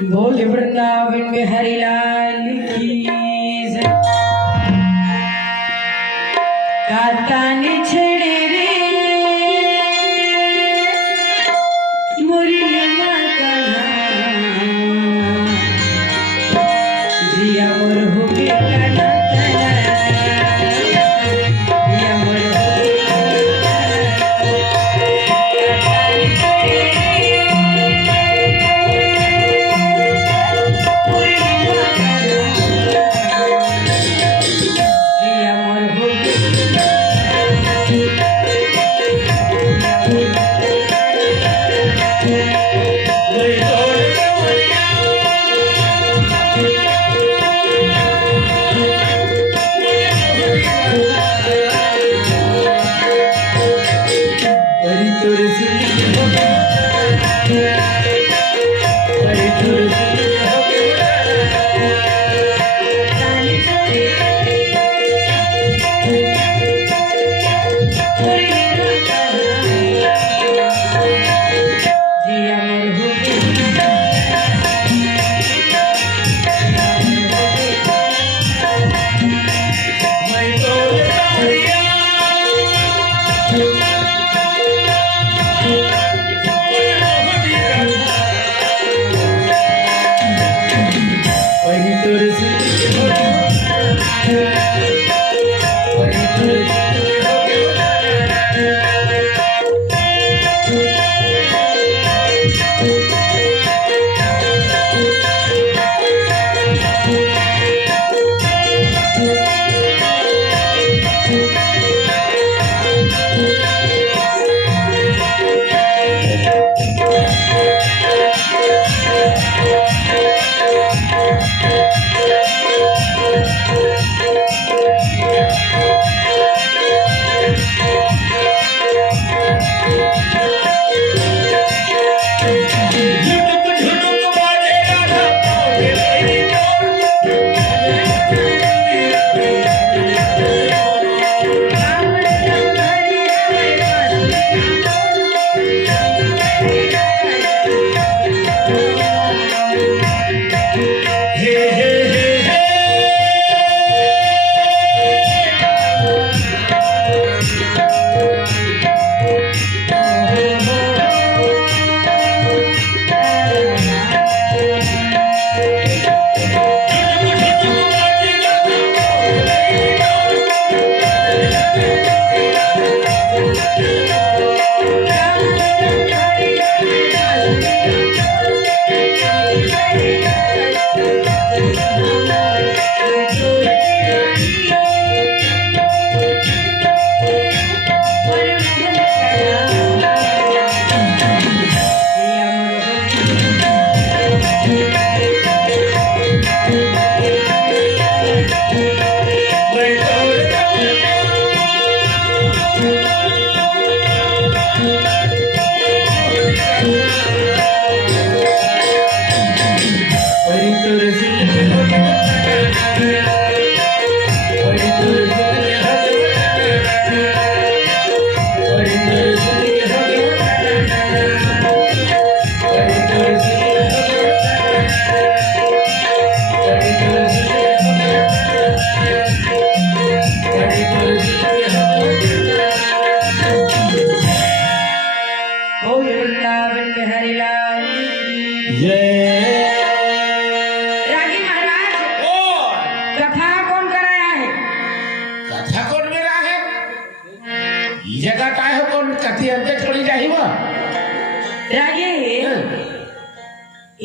बोल वृंदावन में हरिलाल की जय। कातानी छेड़े रे मुरली माता जिया मोर हो के काना जिया मोर हो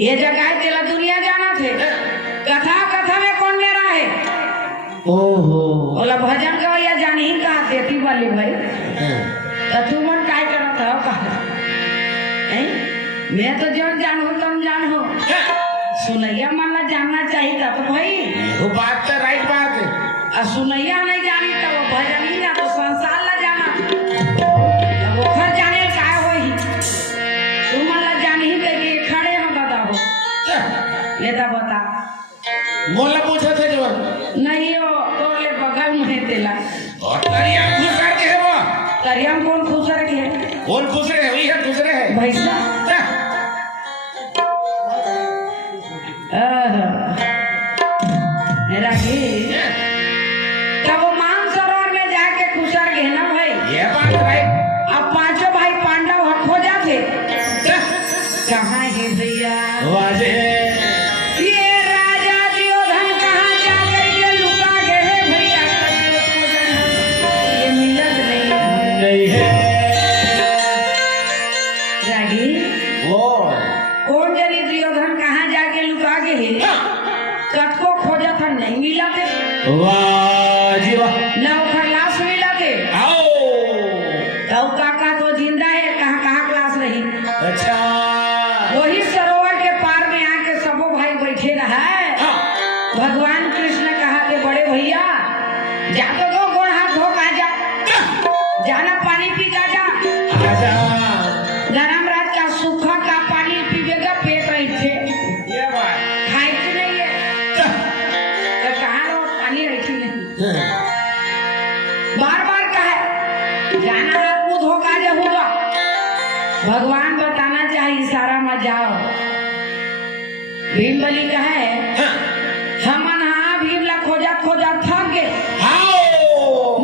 ये जगह तेला दुनिया जाना थे कथा कथा में कौन मेरा है ओहो बोला भजन गवैया जानी ही कहा देती वाली भाई तो तू मन काय करत हो कहा मैं तो जो जान हो तुम जान हो सुनैया मन ला जानना चाहिए था तो भाई वो बात तो राइट बात है सुनैया नहीं जानी तो वो भजन ही ना तो संसार ला जाना वो खर जाने का हो ही तू मन ला जानी ही के खड़े हो दादा हो ये तो बता मोला पूछा थे जो नहीं हो तो ले बगल में तेला और तरिया खुश करके है वो तरिया कौन खुश रखे है कौन खुश रहे वही है खुश रहे भैसा वाह जी वाह। नौकर लाश मिला थे आओ। तो काका तो जिंदा है, कहाँ कहाँ क्लास रही। अच्छा। वही सरोवर के पार में आके सबो भाई बैठे रहा है। हाँ। भगवान कृष्ण कहा के बड़े भैया जा तो दो गोड़ हाथ धो का जा, जाना पानी पी का जा। अच्छा। धर्मराज का सूखा का पानी पीवेगा पेट ऐठे ये बात। खाए के नहीं है तो कहाँ लो पानी ऐठी नहीं। बार बार कहे जाना हाथ मुंह धो का जा होगा। भगवान बताना चाहिए इशारा में जाओ। भीम बलि कहे हम हाँ भीम ला खोजा खोजा थक गए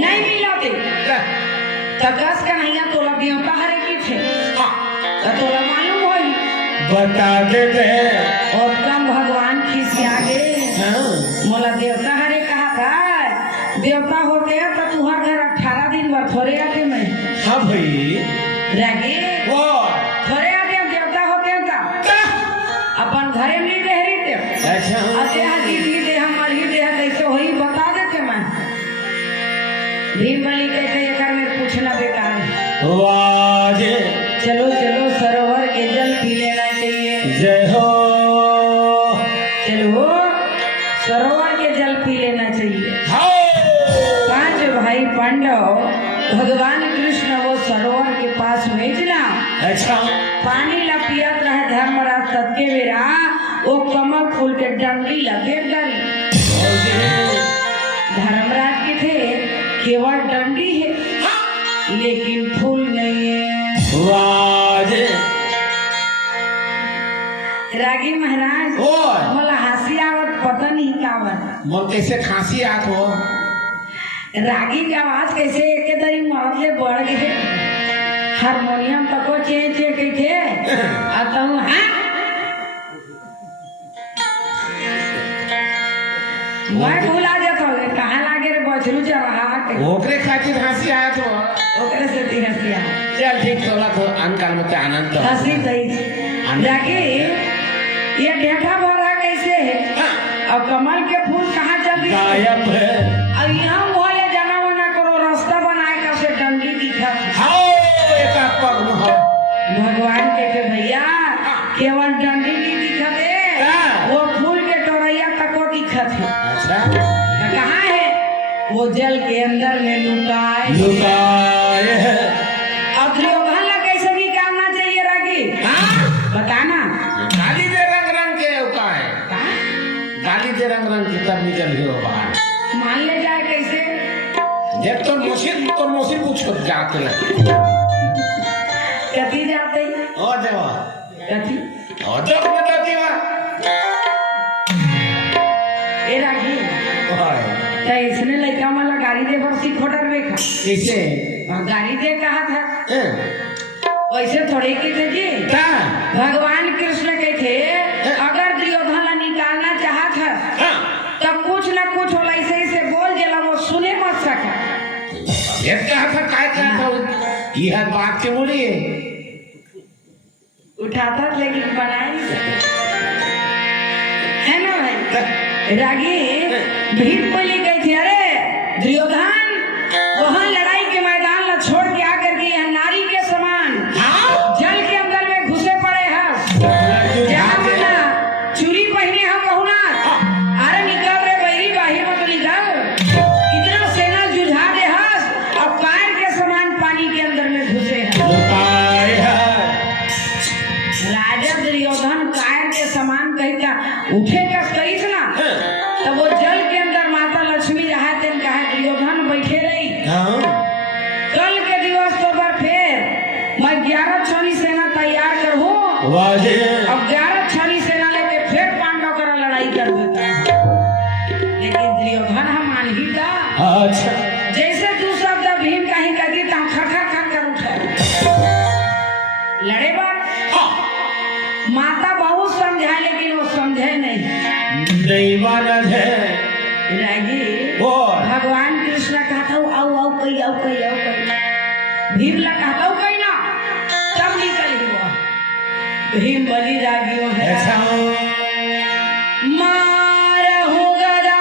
नहीं मिला थे तकस का नहीं तोला देवता हरे की थे तो तोला मालूम होई बता देते और कम भगवान खिसिया गए। मोला देवता हरे कहा था देवता होते हैं तो तुहार घर 18 दिन बाद थोड़े आते मैं। हाँ भाई रागे वो थोड़े आते हैं देवता होते हैं ता अपन घरे में रह रही थे। अच्छा। अते दीदी दे हमारी दे कैसे होई बता देते मैं। भीम बलि कहते एक मेरे पूछना बेकार है। वाह जी। चलो चलो सरोवर के जल पी लेना चाहिए। जय हो। चलो सरोवर के जल पी लेना चाहिए। पांच भाई पांडव भगवान कृष्ण वो सरोवर के पास भेजना। अच्छा। पानी ला पियत रहे धर्मराज सबके बेरा वो कमल फूल के डंडी ला फेंक डाली। धर्मराज के थे केवल डंडी है लेकिन फूल नहीं है। वाह जी। रागी महाराज ओए। मला हंसी आवत पता नहीं कावत। मोर कैसे खांसी आत हो। रागी की आवाज कैसे एक दरी मरद ले बढ़ गए। हारमोनियम तको चे चे के थे आता हूँ हाँ मैं भूला जाता हूँ कहाँ लागे रे बछरू चढ़ा के ओकरे खातिर हंसी आत हो। ओकरे से ती हंसी आ चल ठीक तोला तो अनकाल में आनंद तो हंसी सही। रागी ये ढेठा भरा कैसे है और कमल के फूल कहाँ चल रही गायब है। और यहाँ मुँह ले जाना वाना करो रास्ता बनाए का से डंडी दिखा। हाओ एक पग में हो। भगवान कहते भैया केवल डंडी नहीं दिखा दे वो फूल के टोरैया तको दिखा थे। अच्छा। कहाँ है वो जल के अंदर में लुकाए लुकाए है। अब दुर्योधन ला कैसे निकालना चाहिए रागी बताना। गाली दे रंग रंग के का है। गाली दे रंग रंग की तब निकल गयो बाहर। मान ले जाए कैसे जब तो मोसिर कुछ जाते लगे कथी जाते और देवा कथी और जब बता देवा ए रागी तो इसने लड़का वाला गाड़ी दे पर सीखोटर देखा कैसे गाड़ी दे कहा था वैसे थोड़े के थे जी। भगवान कृष्ण के थे अगर दुर्योधन ला निकालना चाहत है तब कुछ ना कुछ होला ऐसे ऐसे बोल देला वो सुने मत सका। ये कहा था काय कहा था यह बात के बोली उठाता लेकिन बना नहीं सके है ना भाई। रागी भीम बलि गई थी अरे दुर्योधन वहां लड़ाई के मैदान ला छोड़ के आकर के यहाँ नारी के समान जल के अंदर में घुसे पड़े हैं। चूड़ी पहने हम बहुना अरे निकल रे बैरी बाहिर मत निकल इतना सेना जुझा दे हस और कार के समान पानी के अंदर में घुसे हैं। राजा दुर्योधन कायर के समान कहता उठेगा कहीं ना तब वो जल के अंदर माता लक्ष्मी रहा तेन कहा दुर्योधन बैठे रही। कल के दिवस तो पर फिर मैं 11 छनी सेना तैयार कर हूँ अब 11 छनी सेना लेके फिर पांडव कर लड़ाई कर देता। लेकिन दुर्योधन हम मान ही था। अच्छा। जैसे तू शब्द भीम का ही कहती था खखा खा कर उठा लड़े बात माता बहुत समझाए लेकिन वो समझे नहीं मानत है। रागी भगवान कृष्ण कहता हूँ आओ आओ कही आओ कही आओ कही भीम ला कहता हूँ कही ना तब निकल ही वो भीम बलि रागियों है मार हो गदा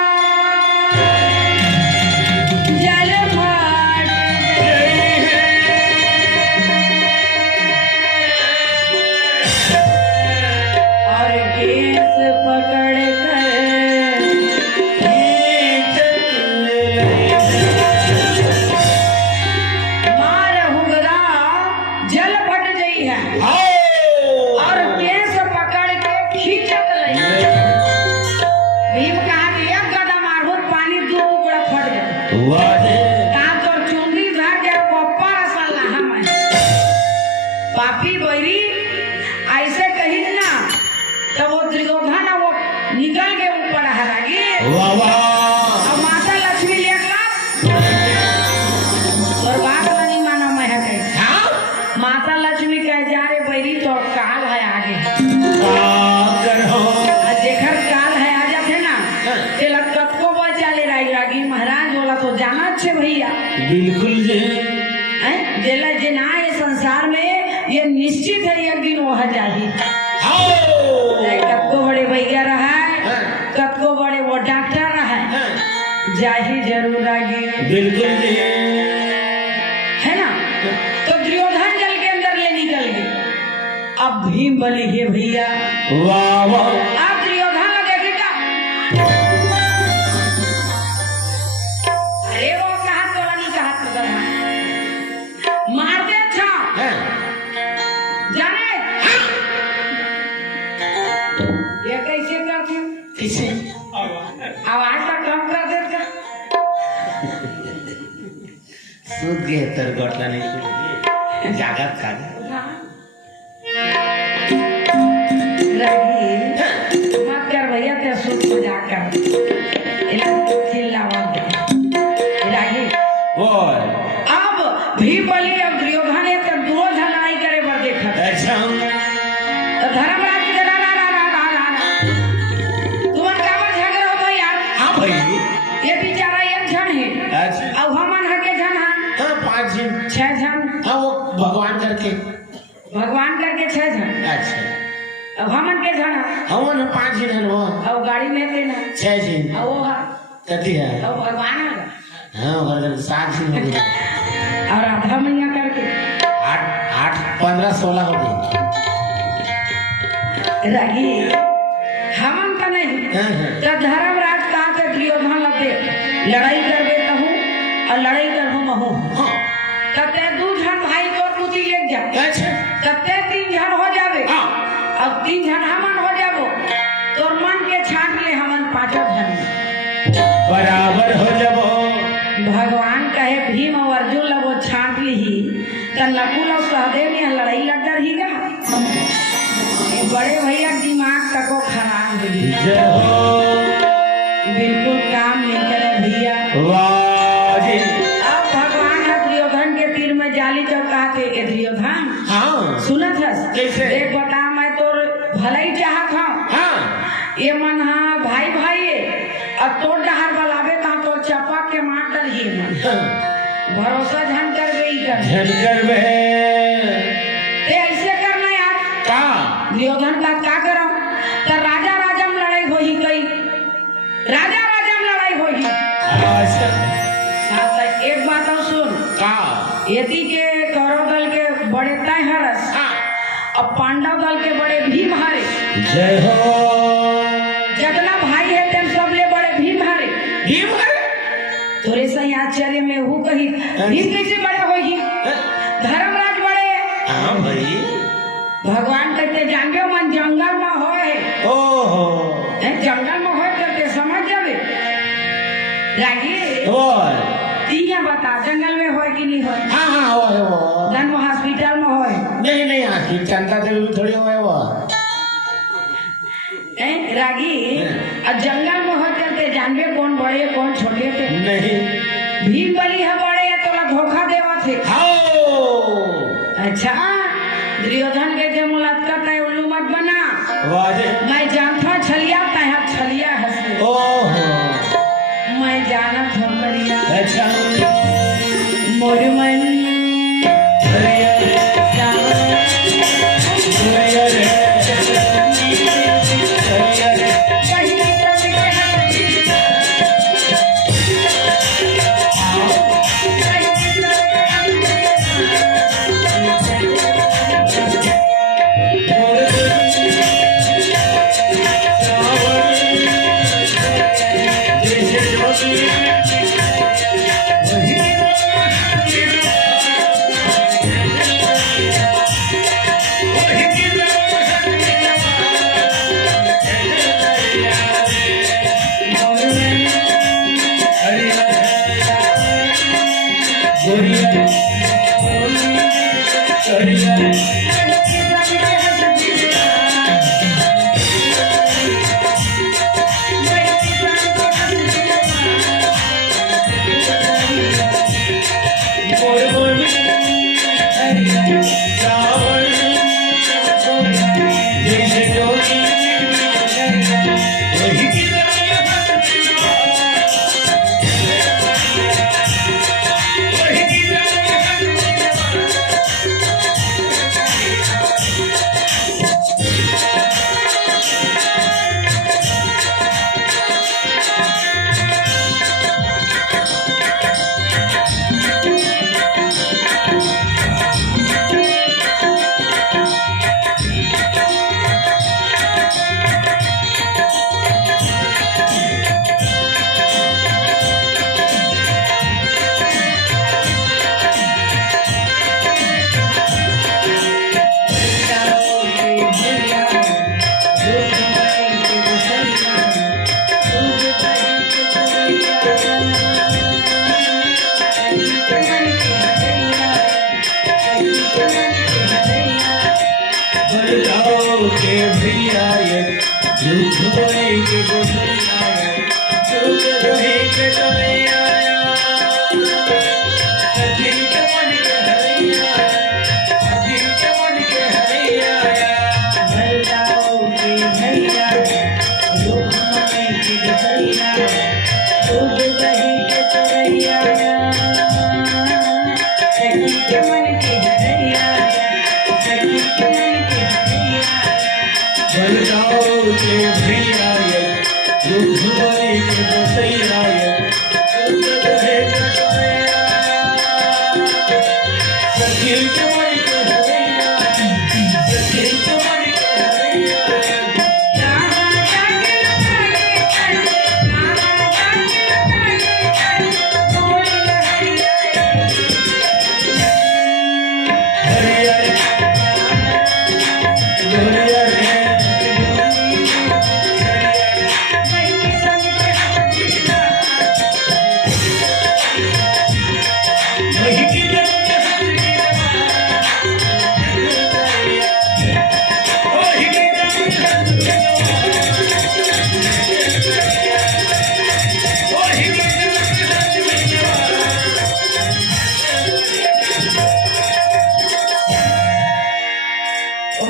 जल फट गई है आओ और केस पकड़ के खींचत रही। भीम कहा कि एक गदा मारो पानी दो उगड़ा फट गए। वाह दांत और चुंडी धर के पप्पा रसला हम पापी बैरी ऐसे कही ना तो वो दुर्योधन वो निकल के ऊपर हरागी। वाह वाह और माता लक्ष्मी लेकर और बात नहीं माना मैं है कही। हाँ माता लक्ष्मी कह जा रे बैरी तो काल है आगे जेखर काल है आ जाते ना तेला कतको बचा ले रही लागी महाराज बोला तो जाना अच्छे भैया बिल्कुल जी जेला जना ये संसार में ये निश्चित है एक दिन वह जाही। कतको बड़े भैया रहा है कतको बड़े वो डॉक्टर रहा है जाही जरूर आगे बिल्कुल जी है ना। तो दुर्योधन जल के अंदर ले निकल गए। अब भीम बलि है भैया वाह वाह आप दुर्योधन को देखेगा अरे वो कहा तोला नहीं कहा तो करना मार दे अच्छा जाने ये कैसे करती हूँ किसे आवाज का कम कर देता सूद गए तर गोटला नहीं जागत का मत कर भैया ते सूद मजाक कर चिल्लावा रागी बोल अब भी बलि अब दुर्योधन एक दूरो झलाई करे बर देखा अच्छा तो धर्मराज के रा रा रा रा रा तुम्हार काबर झगड़ा होता यार। हाँ भाई ये बेचारा एक जन है अच्छा अब हमन हके जन है हाँ 5 जन 6 जन हाँ वो भगवान करके भगवान करके 6 जन अच्छा अब हमन के जन है हम ना 5 जन वो अब गाड़ी में थे ना 6 जन अब वो है कथी है अब भगवान है हाँ अगर 7 जन हो गए और आधा महीना करके 8 15 16 हो गए रही हमन का नहीं तो धर्मराज कहा के दुर्योधन लगे लड़ाई करबे कहूँ और लड़ाई करहूँ महू कते 2 जन भाई को कुटी ले जा अच्छा कते 3 जन हो जावे अब 3 जन हमन हो जाबो तोर मन के छाट ले हमन 5 जन बराबर हो जाबो। भगवान कहे भीम और अर्जुन लगो छाट ली तो नकुल और सहदेव में लड़ाई लग रही गा बड़े भैया दिमाग तको खराब हो गई जय हो बिल्कुल काम नहीं करे भैया। वाह जी अब भगवान है दुर्योधन के तीर में जाली जब कहते ए दुर्योधन हाँ सुनत है कैसे? देख बता मैं तो भला ही चाहत हूँ हाँ ये मन हाँ भाई भाई अब तोड़ डहार बलावे ता तो चपा के मार डर ही मन भरोसा झन कर गई कर झनकर में ते ऐसे करना यार का दुर्योधन का करो तो राजा राजम लड़ाई होई कई राजा राजम लड़ाई होई अच्छा साथ एक बात और सुन का यदि के कौरव दल के बड़े तय हरस हाँ और पांडव दल के बड़े भीम हारे जय हो जगना भाई है तेम सब ले बड़े भीम हारे भीम हरे तोरे सही आश्चर्य में हूँ कही भीम कैसे बड़े होगी धर्मराज बड़े हाँ भाई भगवान कहते जांगे मन जंगल में होए ओहो जंगल में होए करते समझ जावे रागी बोल तीन बता जंगल में होए कि नहीं होए हाँ हाँ वो धन हॉस्पिटल में होए नहीं आखिर जनता देवी भी थोड़ी हुए वो रागी और जंगल में होए करते जानबे कौन बड़े कौन छोटे थे नहीं भीम बलि है बड़े तोला धोखा देवा थे आओ अच्छा दुर्योधन के जे मुलाकात है उल्लू मत बना वाजे मैं जानता छलिया तह छलिया हंस ओहो मैं जाना था मरिया अच्छा मोर मन हरिया हरिया रे हरिया रे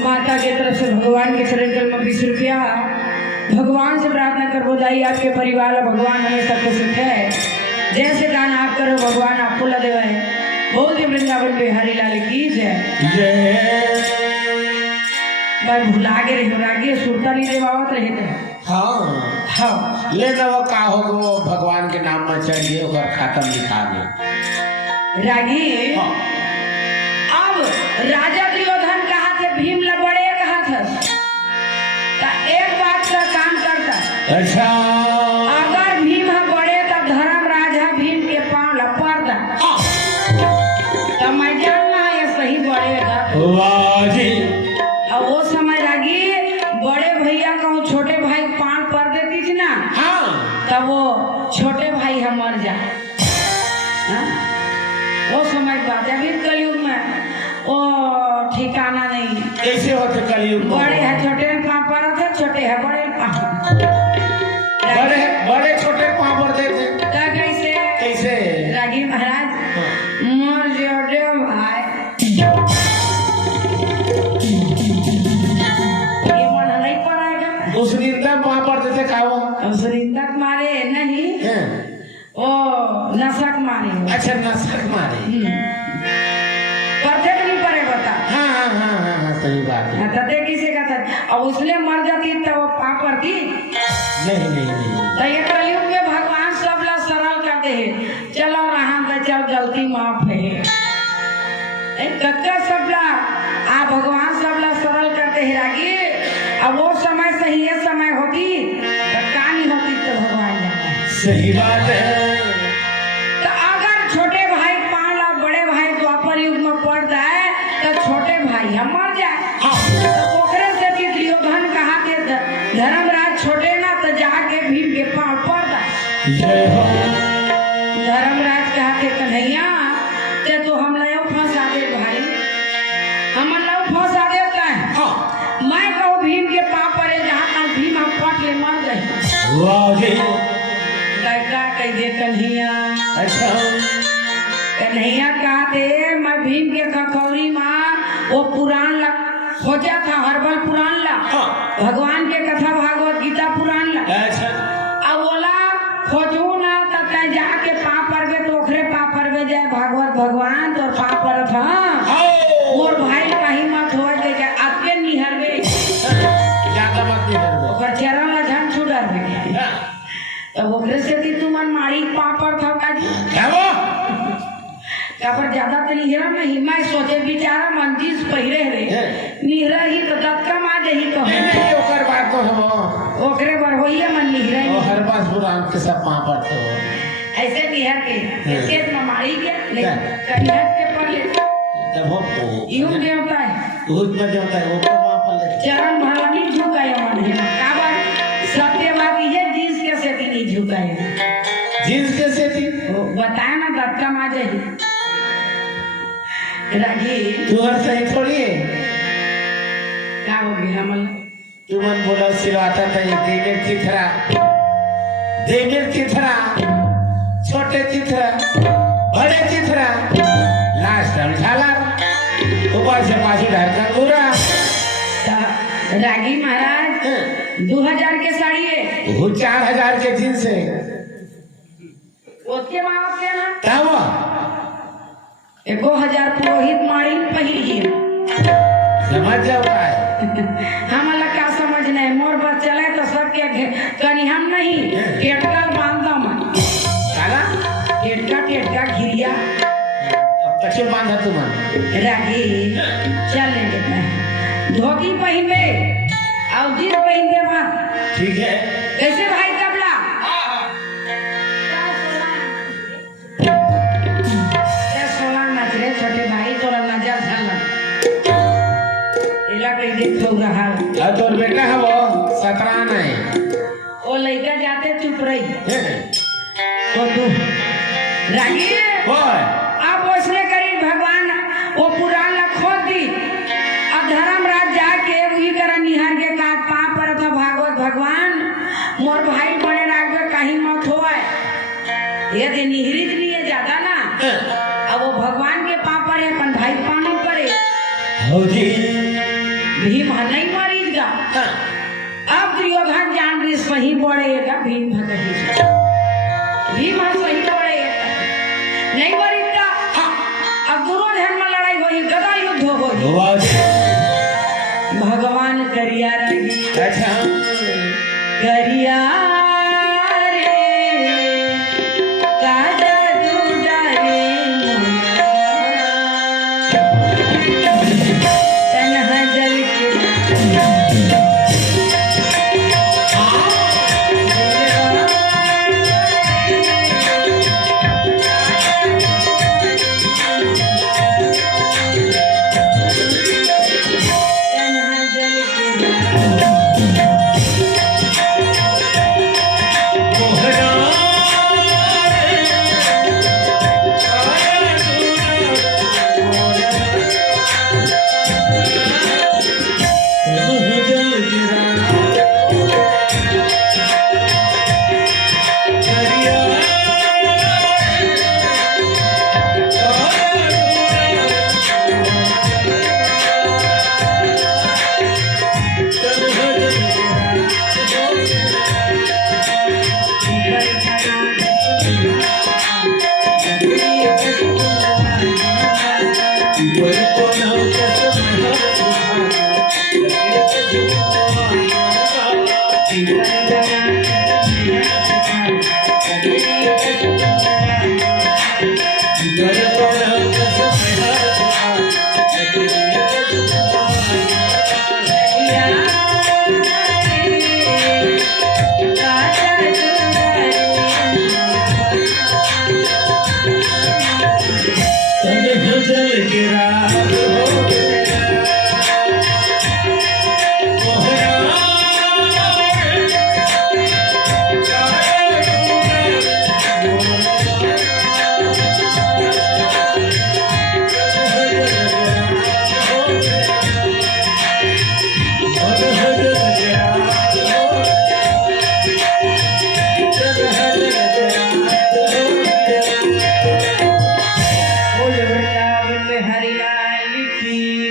माता की तरफ से भगवान के चरण कल में 20 रुपया भगवान से प्रार्थना कर बोधाई आपके परिवार और भगवान हमेशा खुश रखे। जैसे दान आप करो भगवान आपको ला देवे। बहुत ही वृंदावन बिहारी लाल की जय। भाई भुला के रहे रागी सुरता नहीं देवावत रहे थे। हाँ ले दवा का हो भगवान के नाम में चाहिए और खातम लिखा दे रागी। अब राजा दुर्योधन कहा थे भीम ला बड़े कहा था तो एक बात का काम करता। अच्छा अगर भीम बड़े तो धर्म राजा भीम के पांव ला पड़ता तो मैं जानना ये सही बढ़ेगा। वाह जी। और वो समय रागी बड़े भैया कहूँ छोटे भाई पांव पर देती थी ना। हाँ तब वो छोटे भाई है मर जाए। वो समय बात है अभी कलयुग में वो ठिकाना नहीं। कैसे होते कलयुग में? बड़े है छोटे पांव पर थे छोटे है बड़े बड़े छोटे पांव पर देते कैसे कैसे रागी महाराज मर जोड़े भाई ये मन नहीं पड़ेगा। दूसरी तक वहां पर देते खाओ दूसरी तक मारे नहीं ओ नशक मारे। अच्छा नशक मारे पढ़ते तो नहीं पड़े बता। हाँ सही बात है। तते किसी का था और उसने मर जाती तो वो पाप करती नहीं तो ये कलयुग में भगवान सब ला सरल करते हैं। चलो रहा तो चल गलती माफ है कक्का सब ला आ भगवान सब ला सरल करते हैं रागी। अब वो समय सही है समय होती तो कहानी होती तो भगवान जाने। सही बात है। तो अगर छोटे भाई पाला बड़े भाई द्वापर युग में पड़ जाए तो छोटे भाई हम मर जाए। तो ओकरे से दुर्योधन कहा के धर्मराज छोटे ना तो जाके भीम के पांव पड़ जाए। धर्मराज कहा के कन्हैया ते तो हम लयो फंसा दे भाई वाह जी। लड़का कह दे कन्हैया। अच्छा कन्हैया कहा थे मैं भीम के खखौरी माँ वो पुराण ला सोचा था हर्बल पुराण ला भगवान के कथा भागवत गीता पुराण ला। अच्छा अब बोला खोजू ना तब तक जाके पाप परवे तो ओखरे पाप परवे जाए भागवत भगवान तो पाप पर था और भाई कहीं मत हो जाए आपके निहरवे ज्यादा मत निहरवे ओकर चरण ला झन छुड़ावे तब ओकरे से भी तुम मन मारी पाप पर था काजी क्या वो पर ज्यादा तो निहरा नहीं मैं सोचे बेचारा मंजीस पहिरे रे निहरा ही तो दत्का मा जही तो नहीं ओकर बात तो हो ओकरे बर होइए मन निहरा ओ हर बात पुराण के सब पापा तो ऐसे निहर के खेत में मारी के लेकिन कन्हैया के पर ले तब हो तो यूं देवता है बहुत मजा आता है वो तो पापा ले चरण भरनी झुकाए मन है काबर सत्यवादी है जींस के से नहीं झुकाए जींस कैसे थी बताए ना दत्का मा जही रागी तू हर सही थोड़ी है क्या हो गया हमल तू मन बोला सिलाता था ये देमेर चिथरा छोटे चिथरा बड़े चिथरा लास्ट हम झाला ऊपर से पाछी ढाका पूरा रागी महाराज 2000 के साड़ी है वो 4000 के जींस है उसके बाद क्या ना क्या हुआ 1000 पुरोहित मारी पहिरी समझ जाओ का है हमला क्या समझ नहीं मोर बस चले तो सबके कनी हम नहीं टेटका बांध दो मैं काला टेटका घिरिया अब कच्चे बांधा तू मन रागी चल लेंगे धोती पहनबे और जींस पहनबे बात ठीक है कैसे भाई कबला छोटे भाई तोरा नजर झलक एला कहीं देख हो रहा अब तोर बेटा है वो 17 नहीं वो लड़का जाते चुप रही तो तू रागी ओए अब उसने करी भगवान वो पुराण ला खोद दी अब धर्मराज जाके वही करा निहार के का पाप पर था भागवत भगवान मोर भाई बड़े राग कहीं मत होए ये दे निहरित नहीं है ज्यादा ना अब वो भगवान के पाप पर है अपन भाई पानी पड़े हो जी भीम नहीं मरीगा अब दुर्योधन जान रही सही पड़ेगा भीम भगही भीम सही पड़ेगा नहीं मरीगा अब दुर्योधन में लड़ाई होगी गदा युद्ध होगी भगवान करिया रही अच्छा करिया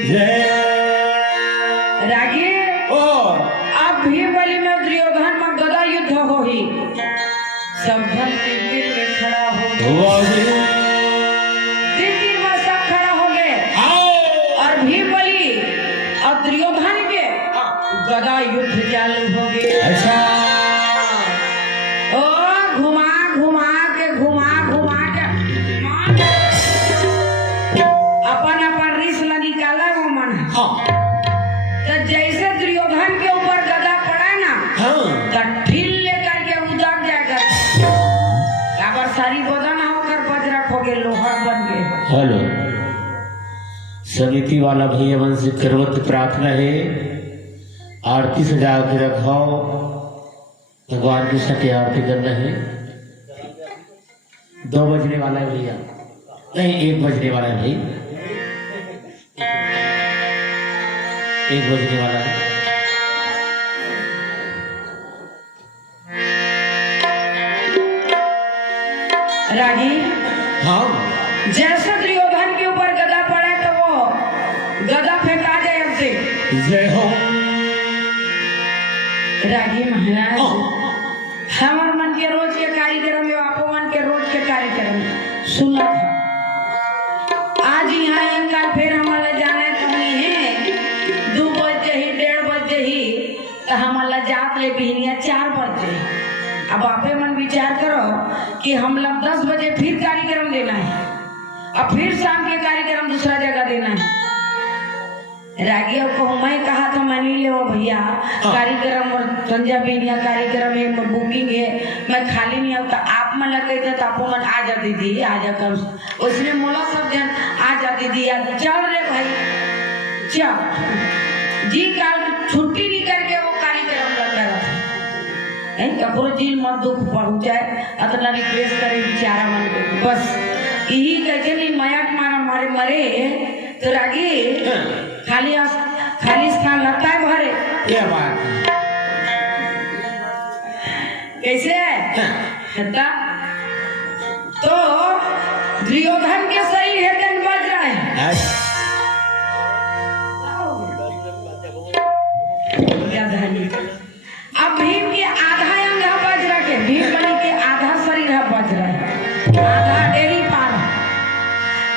जय रागी ओ अब भी बलि में दुर्योधन में गदा युद्ध हो ही सब धन तीर में खड़ा हो वाह जी तीर में सब खड़ा हो गए और भी बलि और दुर्योधन के गदा युद्ध चालू हो गए। अच्छा ओ घुमा घुमा के अपन अपन रिस ला निकाला वो मन हाँ तो जैसे दुर्योधन के ऊपर गदा पड़ा ना हाँ तो ढील लेकर के उदक जाएगा अगर सारी बदन होकर बजरक हो गए लोहा बन गए। हेलो समिति वाला भैया मन से करवत प्रार्थना है आरती सजा के रखाओ भगवान की सत्य आरती करना है। 2 बजने वाला है भैया नहीं 1 बजने वाला है भाई 1 बजने वाला है। रागी हाँ जैसे दुर्योधन के ऊपर गदा पड़े तो वो गदा फेंका जाए अब से। जय हो रागी महाराज हमार मन के रोज के कार्यक्रम में आपो मन के रोज के कार्यक्रम सुना था। आज यहाँ एक काल फिर हमारा जाने कहीं है 2 बजे ही 1:30 बजे ही तो हमारा जात ले बिहनिया 4 बजे। अब आपे मन विचार करो कि हम लोग 10 बजे फिर कार्यक्रम देना है और फिर शाम के कार्यक्रम दूसरा जगह देना है। रागियों को मैं कहा था मैं नहीं ले भैया कार्यक्रम और संजय बेनिया कार्यक्रम है बुकिंग है मैं खाली नहीं हूँ तो आप मन लगे थे तो आप मन आ जा दीदी आ जा कर उसने मोला सब जन आ जा दीदी चल रे भाई चल जी काल छुट्टी नहीं करके वो कार्यक्रम लगा रहा था कपूर जी मत दुख पहुंचाए अतना रिक्वेस्ट करे बेचारा मन को बस यही कहते नहीं मयाक मारा मारे मरे तो रागी खाली स्थान लगता है भरे क्या बात कैसे है तो दुर्योधन के शरीर है दिन बज रहा है अब भीम के आधा अंग बज रहा है भीम बलि के आधा शरीर है बज रहा है आधा डेरी पार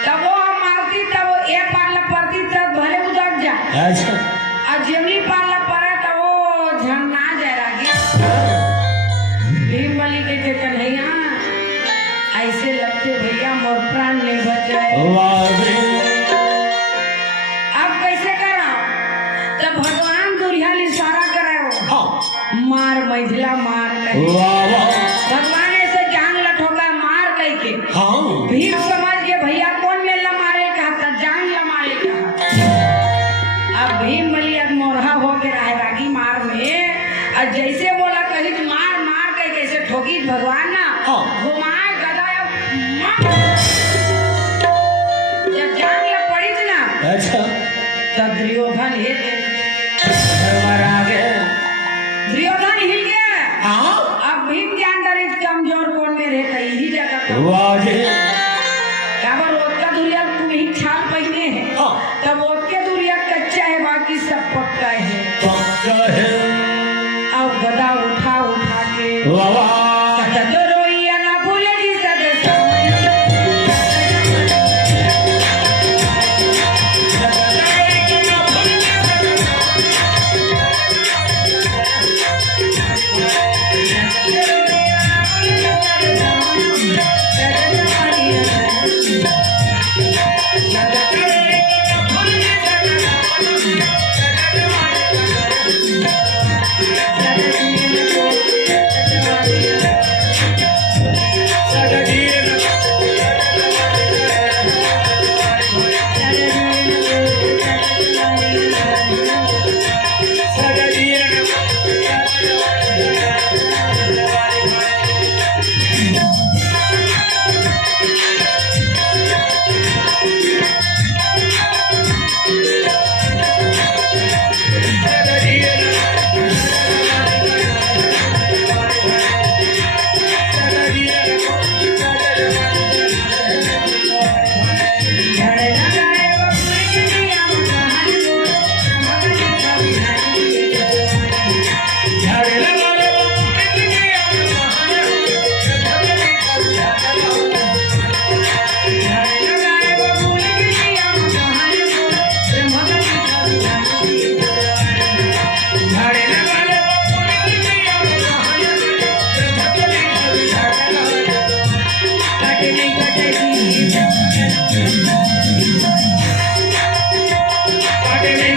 तब वो हम मारती तब वो एक पार पड़ती तब भले उदक जाए अच्छा और जमली पार पड़ा तो वो झंडा जाए रागी भीम बलि के कन्हैया ऐसे लगते भैया मोर प्राण नहीं बच रहे अब कैसे करा तब भगवान दुर्योधन इशारा करे मार मैथिला मार भगवान ऐसे जान लठोका मार कह के भीम समझ के भैया कौन मेला मारे कहा जान ला मारे कहा। अब भीम बलि मोरहा हो के रहे रागी मार में और जैसे बोला कहीं मार मार कह कैसे ठोकी भगवान ना घुमाए गदा जब जान ला पड़ी थी ना अच्छा तब दुर्योधन दुर्योधन हिल गया अब भीम के अंदर इस कमजोर कौन में रहता यही जगह का दुरिया तुम ही छाल पहने हैं तब ओके दुरिया कच्चा है बाकी सब पक्का है अब गदा उठा उठा के रोइया ना भूले जी सदस्य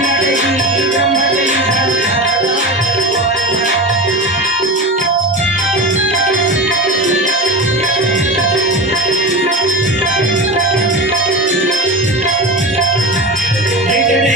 लड़ेगी ब्रह्म तेरी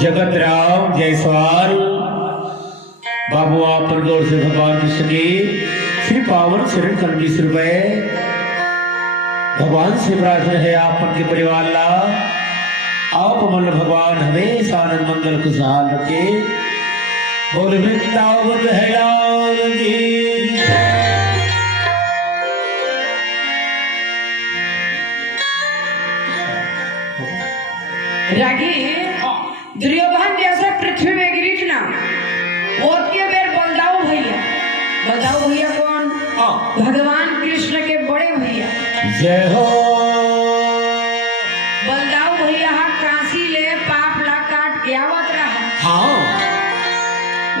जगत राम जयसवाल बाबू आप प्रदोर से भगवान कृष्ण की श्री पावन शरण कलमी रुपए भगवान से प्रार्थना है आप के परिवार ला आप मन भगवान हमेशा आनंद मंगल खुशहाल रखे बोल वृंदावन है लाल की रागी दुर्योधन जैसे पृथ्वी में गिरी थी ना वो के बेर बलदाऊ भैया कौन भगवान कृष्ण के बड़े भैया जय हो बलदाऊ भैया काशी ले पाप ला काट के आवत रहा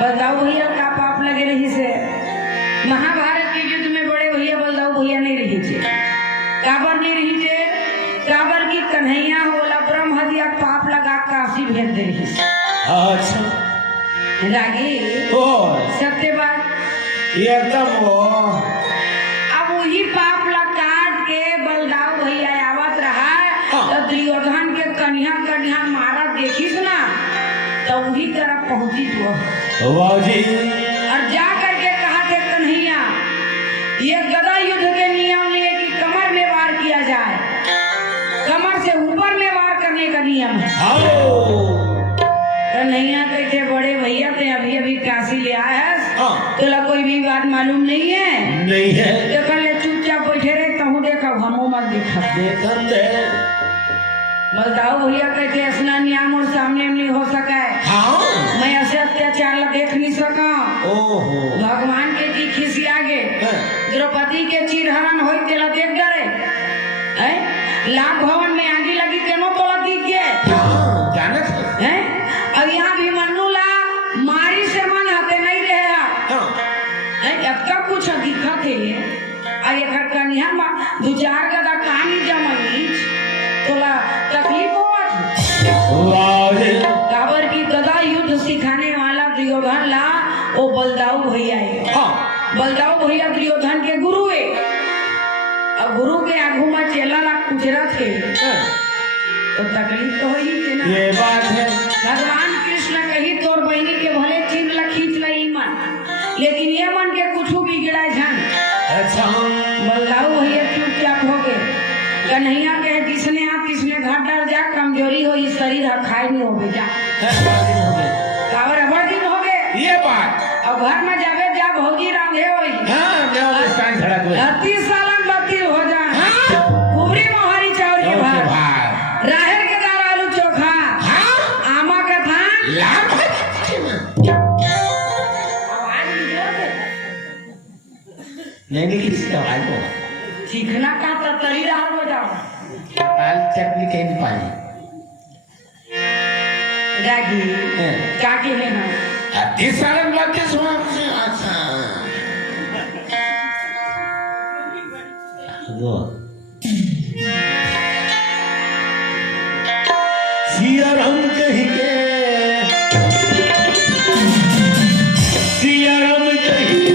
बलदाऊ भैया का पाप लगे रही से महाभारत के युद्ध में बड़े भैया बलदाऊ भैया नहीं रही थे काबर नहीं रही थे काबर की कन्हैया होला ब्रह्म हदिया पाप लगा काशी भेज दे रही अच्छा रागी सत्य बात एकदम वो अब वही पाप ला काट के बलदाऊ भैया आवत रहा तो दुर्योधन के कन्या मारा देखी ना तो वही तरफ पहुंची तो वाह जी और जा करके कहा थे कन्हैया ये गदा युद्ध के नियम है कि कमर में वार किया जाए कमर से ऊपर में वार करने का नियम है कन्हैया कहते बड़े भैया ते अभी काशी ले आया है तोला कोई भी बात मालूम नहीं है तो कर ले चुपचाप बैठे रहे कहूँ देखा हमो मत देखा बलदाऊ भैया कहते स्नान नियम और सामने नहीं हो सका है मैं ऐसे अत्याचार देख नहीं सका भगवान के जी खिसी आगे द्रौपदी के चिरहरण हो तेला देख डरे लाख भवन में आगे लगी तेनो तोला दिख गए अब यहाँ भी मन्नूला मारी से मन आते नहीं रहे अब तक कुछ दिक्कत है एक कन्या दो चार गदा कहानी जमाई तोला तकलीफ हुआ काबर की गदा युद्ध सिखाने वाला दुर्योधन ला वो बलदाऊ भैया है बलदाऊ भैया दुर्योधन के गुरु है और गुरु के आगू में चेला ला कुचरा थे तो तकलीफ तो ही थी ना ये बात है भगवान कृष्ण कही तोर बहनी के भले चिन्ह ला खींच लई मन लेकिन ये मन के कुछ बिगड़ा झन अच्छा बलदाऊ भैया चुपचाप हो गए कन्हैया के किसने घर डर जा कमजोरी हो इस शरीर खाए नहीं हो बेटा कावर अबर दिन हो गए ये बात अब घर में जावे जा भौजी रांधे होई 30 सालन बत्ती हो जा कुबरी मोहरी चावल के भात राहर के दाल आलू चोखा आमा का थान नहीं किसी का भाई को सीखना का तरी रहा हो जाओ पाल चटनी कहीं पानी रागी काकी है ना 30 सालन बत्ती सुना अच्छा सिया राम कही के सिया राम कही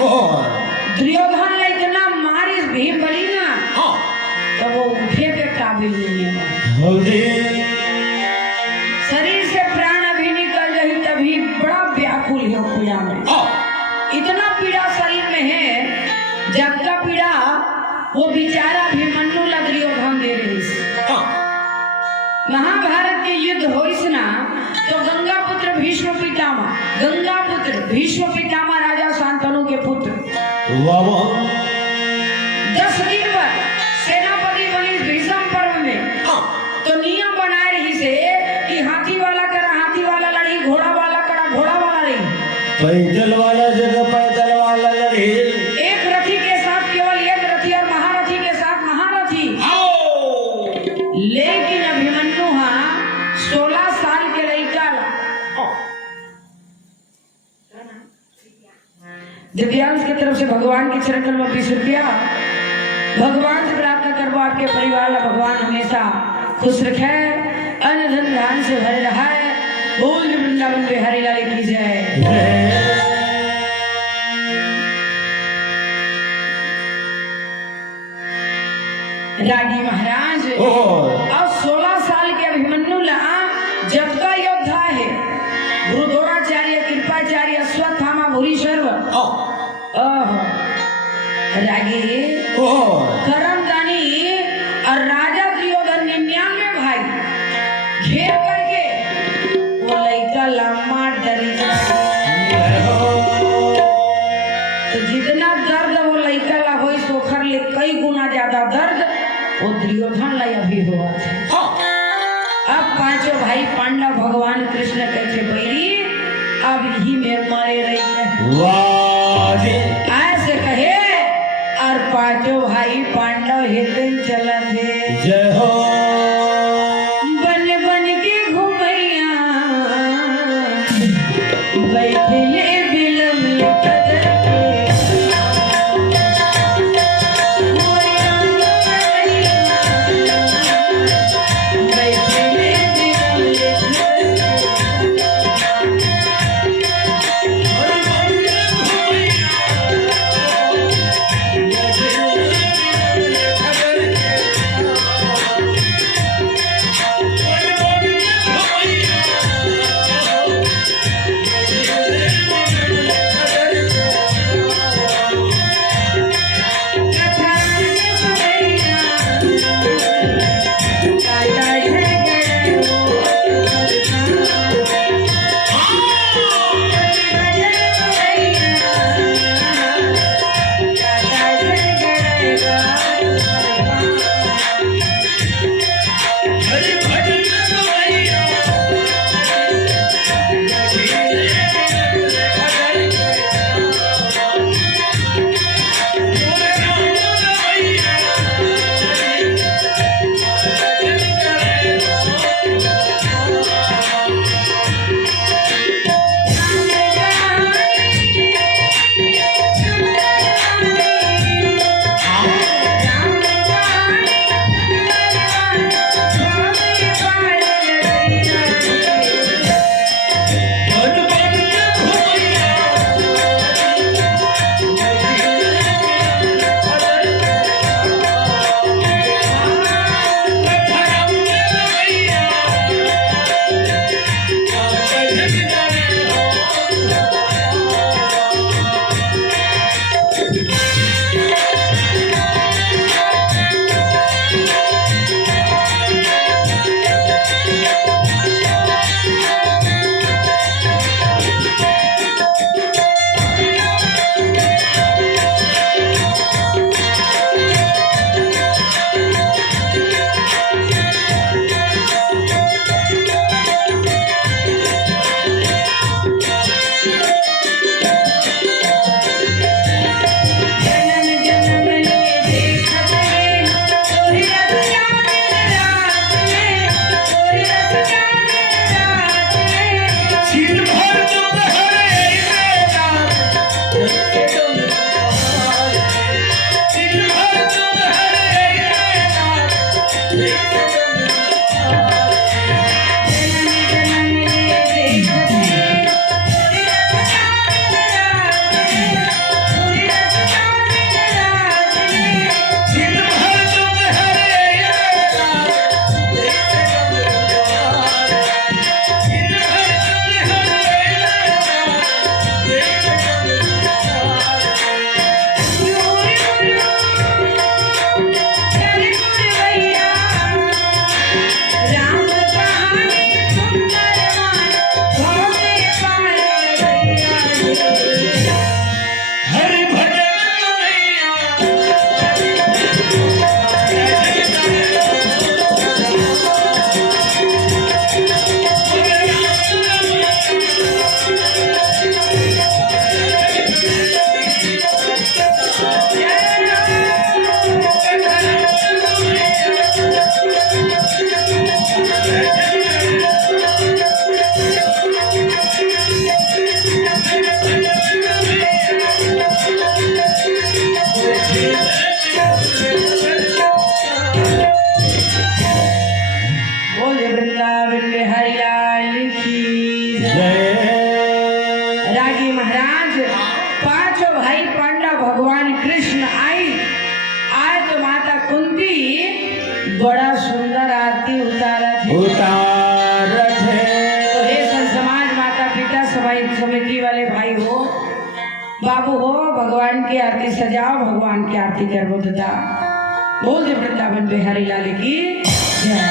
दुर्योधन ने इतना मारी भीम बली ना तो वो उठे के काबिल नहीं है। शरीर से प्राण अभी निकल रही तभी बड़ा व्याकुल है पीड़ा में। इतना पीड़ा शरीर में है जब का पीड़ा वो बेचारा अभिमन्यु ला दुर्योधन दे रही। महाभारत के युद्ध होइस ना तो गंगा पुत्र भीष्म पितामह राजा शांतनु के पुत्र 10 दिन पर सेनापति बनी भीष्म पर्व में तो नियम बनाए रही से कि हाथी वाला करा हाथी वाला लड़ी, घोड़ा वाला करा घोड़ा वाला लड़ी, पैदल वाला जगह पैदल वाला लड़ी, एक रथी के साथ केवल एक रथी और महारथी के साथ महारथी। लेकिन अभिमन्यु 16 साल के लड़का दिव्यांश की तरफ से भगवान के चरण में 20 रुपया भगवान से प्रार्थना करबो आपके परिवार ला भगवान हमेशा खुश रखे, अन्न धन धान से भरे रहे। बोल वृंदावन बिहारी लाल की जय। रागी महाराज अब 16 साल के अभिमन्यु ला जब का योद्धा है गुरु द्रोणाचार्य कृपाचार्य अश्वत्थामा भूरिश्रव रागी करमदानी और राजा दुर्योधन 99 भाई घेर करके वो लड़का लम्बा डरी तो जितना दर्द वो लड़का ला हो सोखर ले कई गुना ज्यादा दर्द वो दुर्योधन ला अभी हुआ था। अब पांचों भाई पांडव भगवान कृष्ण कहते बैरी अब यही में मरे रही ऐसे कहे और पांचों भाई पांडव हितन चला थे। जय हो बन बन के घुमैया बैठले बिलम कदर बोले वृंदावन बिहारी लाल की जय। रागी महाराज पांचों भाई पांडव भगवान कृष्ण आई। आज माता कुंती बड़ा सुंदर आरती उतारा थे। तो हे संत समाज, माता पिता सभाई समिति वाले भाई हो, बाबू हो, भगवान की आरती सजाओ, भगवान की आरती करो दादा। बोल दे वृंदावन बिहारी लाल की जय।